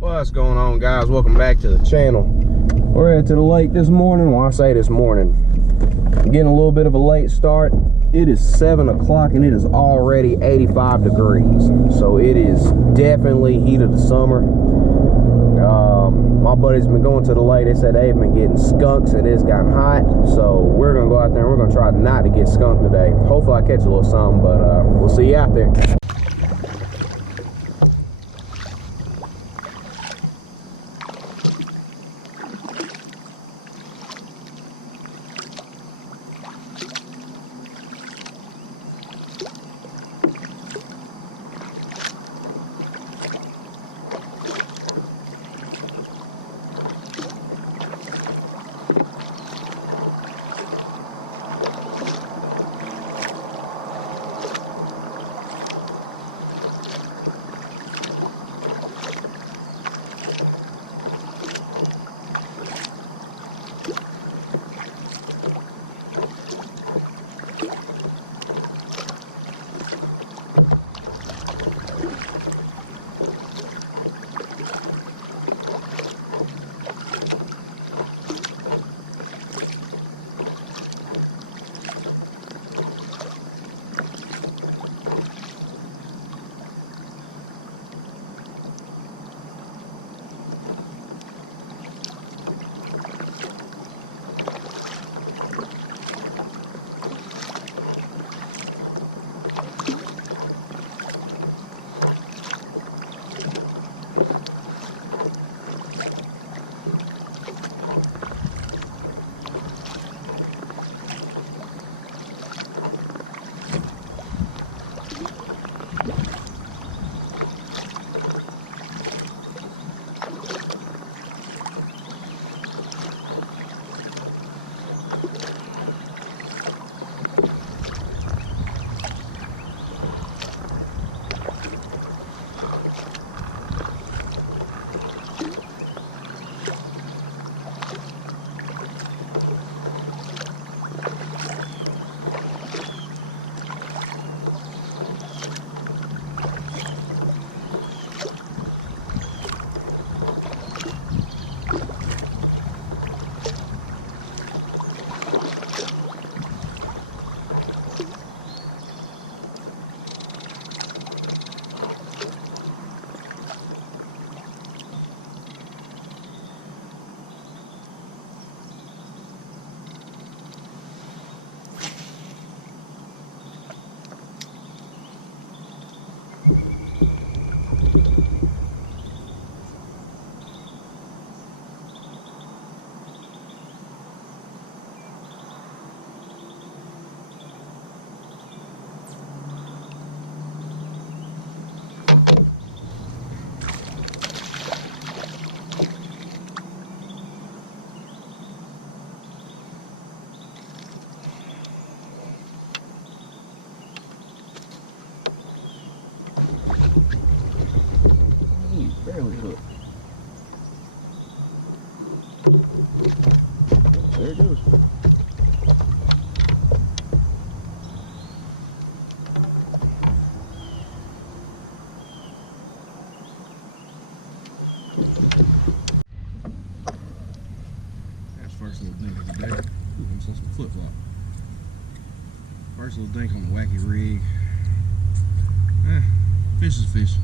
What's going on, guys? Welcome back to the channel. We're headed to the lake this morning. Well, I say this morning, I'm getting a little bit of a late start. It is 7 o'clock and it is already 85 degrees, so it is definitely heat of the summer. My buddies been going to the lake. They said they've been getting skunks and it's gotten hot, so we're gonna go out there and we're gonna try not to get skunked today. Hopefully I catch a little something, but we'll see you out there. Barely hooked. There it goes. That's first little dink of the day. I'm supposed to flip flop. First little dink on the wacky rig. Fish is fish.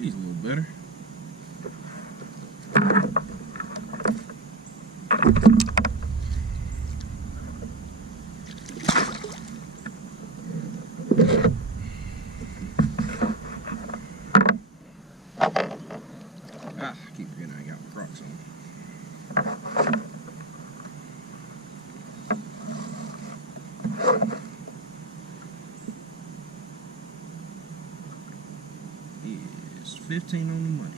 He's a little better. I keep forgetting I got my Crocs on. Is 15 on the money.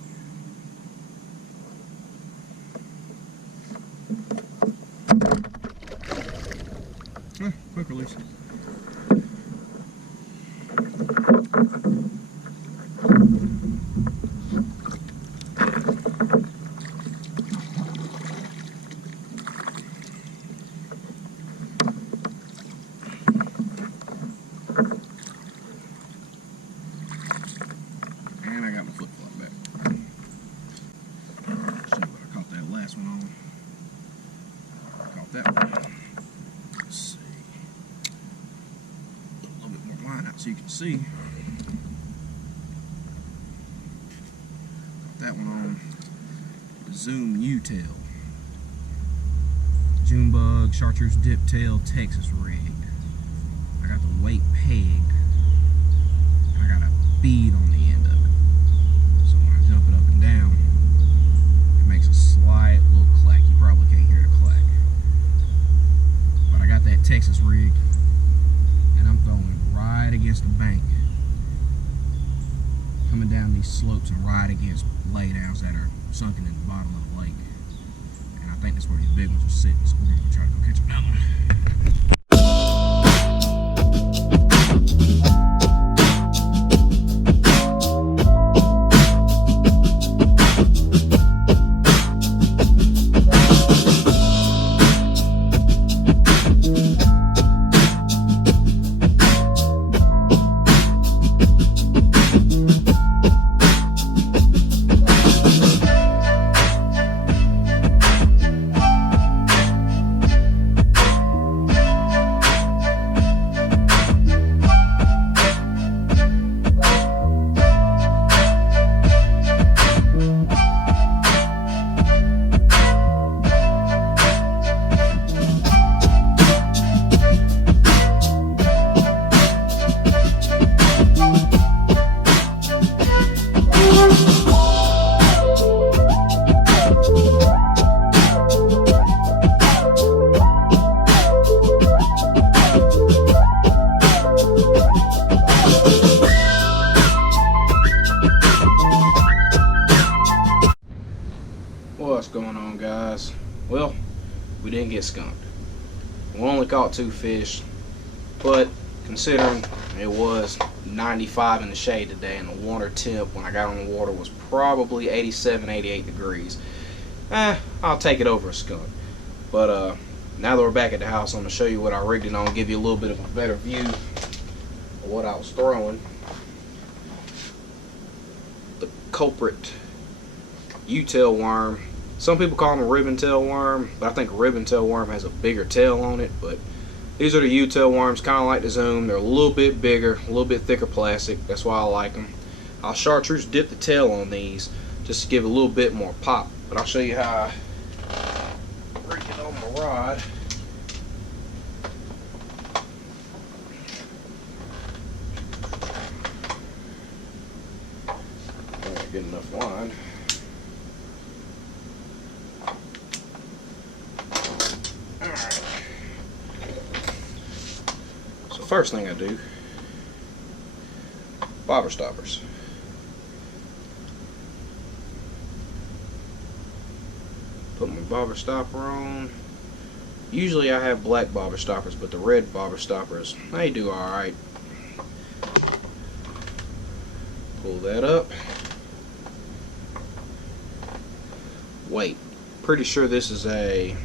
Quick release. And I got my flip-flop back. See what I caught that last one on. I caught that one. Let's see. A little bit more line out so you can see. Caught that one on the Zoom U-tail. June bug, chartreuse diptail, Texas rig. I got the weight pegged. I got a bead on the end of it. So when I jump it up and down, it makes a slight little clack. You probably can't hear the clack. But I got that Texas rig, and I'm throwing it right against the bank. Coming down these slopes and right against laydowns that are sunken in the bottom of the lake. And I think that's where these big ones are sitting, so we're going to try to go catch another one. caught 2 fish, but considering it was 95 in the shade today and the water temp when I got on the water was probably 87, 88 degrees, I'll take it over a skunk. But now that we're back at the house, I'm going to show you what I rigged it on, give you a little bit of a better view of what I was throwing. The culprit U-tail worm. Some people call them a ribbon tail worm, but I think a ribbon tail worm has a bigger tail on it. But these are the U-tail worms, kind of like the Zoom. They're a little bit bigger, a little bit thicker plastic. That's why I like them. I'll chartreuse dip the tail on these just to give it a little bit more pop. But I'll show you how I rig it on my rod. Don't get enough line. First thing I do, bobber stoppers. Put my bobber stopper on. Usually I have black bobber stoppers, but the red bobber stoppers, they do alright. Pull that up. Weight. Pretty sure this is a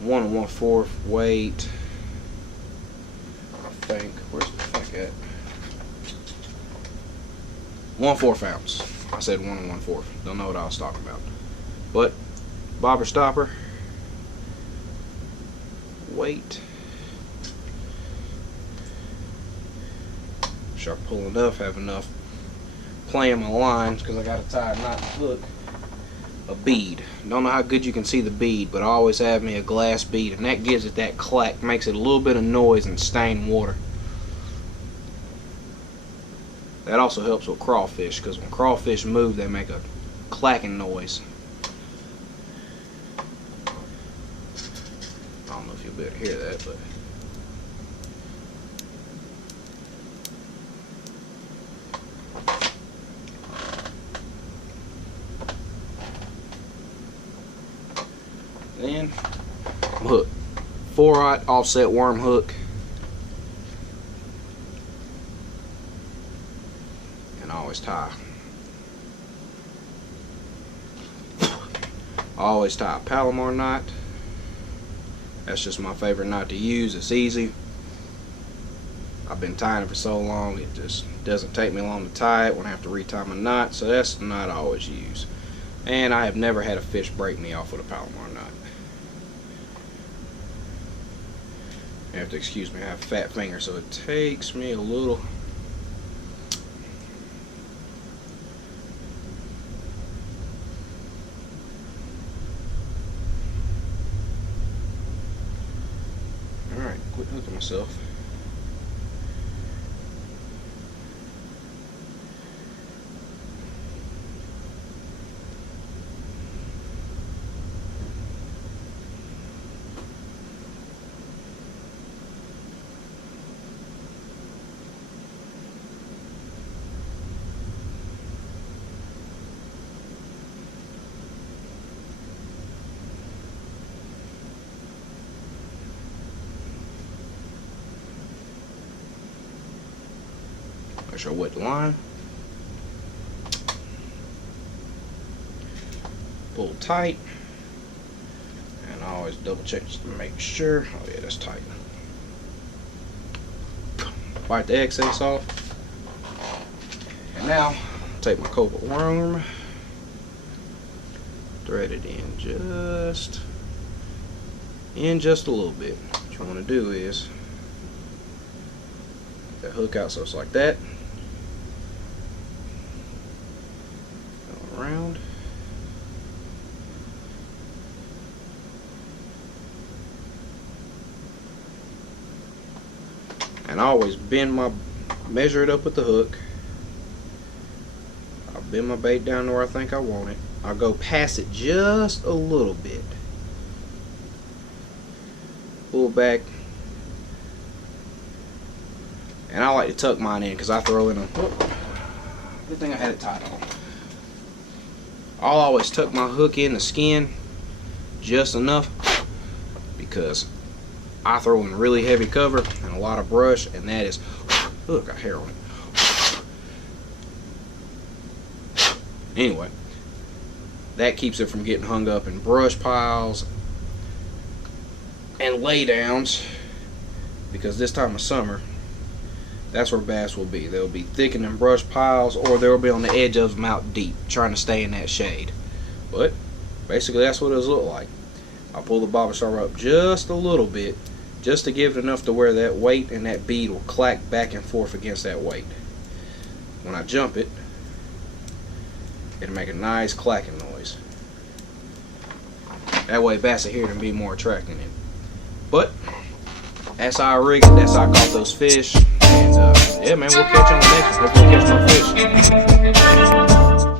1 1/4 weight. Where's the thing at? 1/4 ounce. I said 1 1/4. Don't know what I was talking about. But bobber stopper, weight. Sure I pull enough, have enough play in my lines because I got to tie a knot and hook. A bead. Don't know how good you can see the bead, but I always have me a glass bead, and that gives it that clack, makes it a little bit of noise and stained water. That also helps with crawfish, because when crawfish move, they make a clacking noise. I don't know if you'll be able to hear that, but then hook, 4/0 offset worm hook, and I always tie. I always tie a Palomar knot. That's just my favorite knot to use. It's easy. I've been tying it for so long, it just doesn't take me long to tie it when I have to retie my knot. So that's the knot I always use. And I have never had a fish break me off with a Palomar knot. You have to excuse me, I have fat fingers, so it takes me a little. Alright, quit hooking myself. Make sure I wet the line. Pull tight. And I always double check just to make sure. Oh yeah, that's tight. Bite the excess off. And now, take my culprit worm. Thread it in just a little bit. What you want to do is get that hook out so it's like that. Around. And I always measure it up with the hook. I'll bend my bait down to where I think I want it. I'll go past it just a little bit. Pull back. And I like to tuck mine in because I throw in a. Good thing I had it tied on. I'll always tuck my hook in the skin just enough because I throw in really heavy cover and a lot of brush, and that is, look, got hair on it. Anyway, that keeps it from getting hung up in brush piles and laydowns, because this time of summer, that's where bass will be. They'll be thickened in brush piles, or they'll be on the edge of them out deep, trying to stay in that shade. But basically, that's what it'll look like. I'll pull the bobber star up just a little bit, just to give it enough to where that weight and that bead will clack back and forth against that weight. When I jump it, it'll make a nice clacking noise. That way bass will hear it and be more attracting it. But that's how I rig it, that's how I caught those fish. And yeah, man, we'll catch you on the next one. Hopefully catch more fish.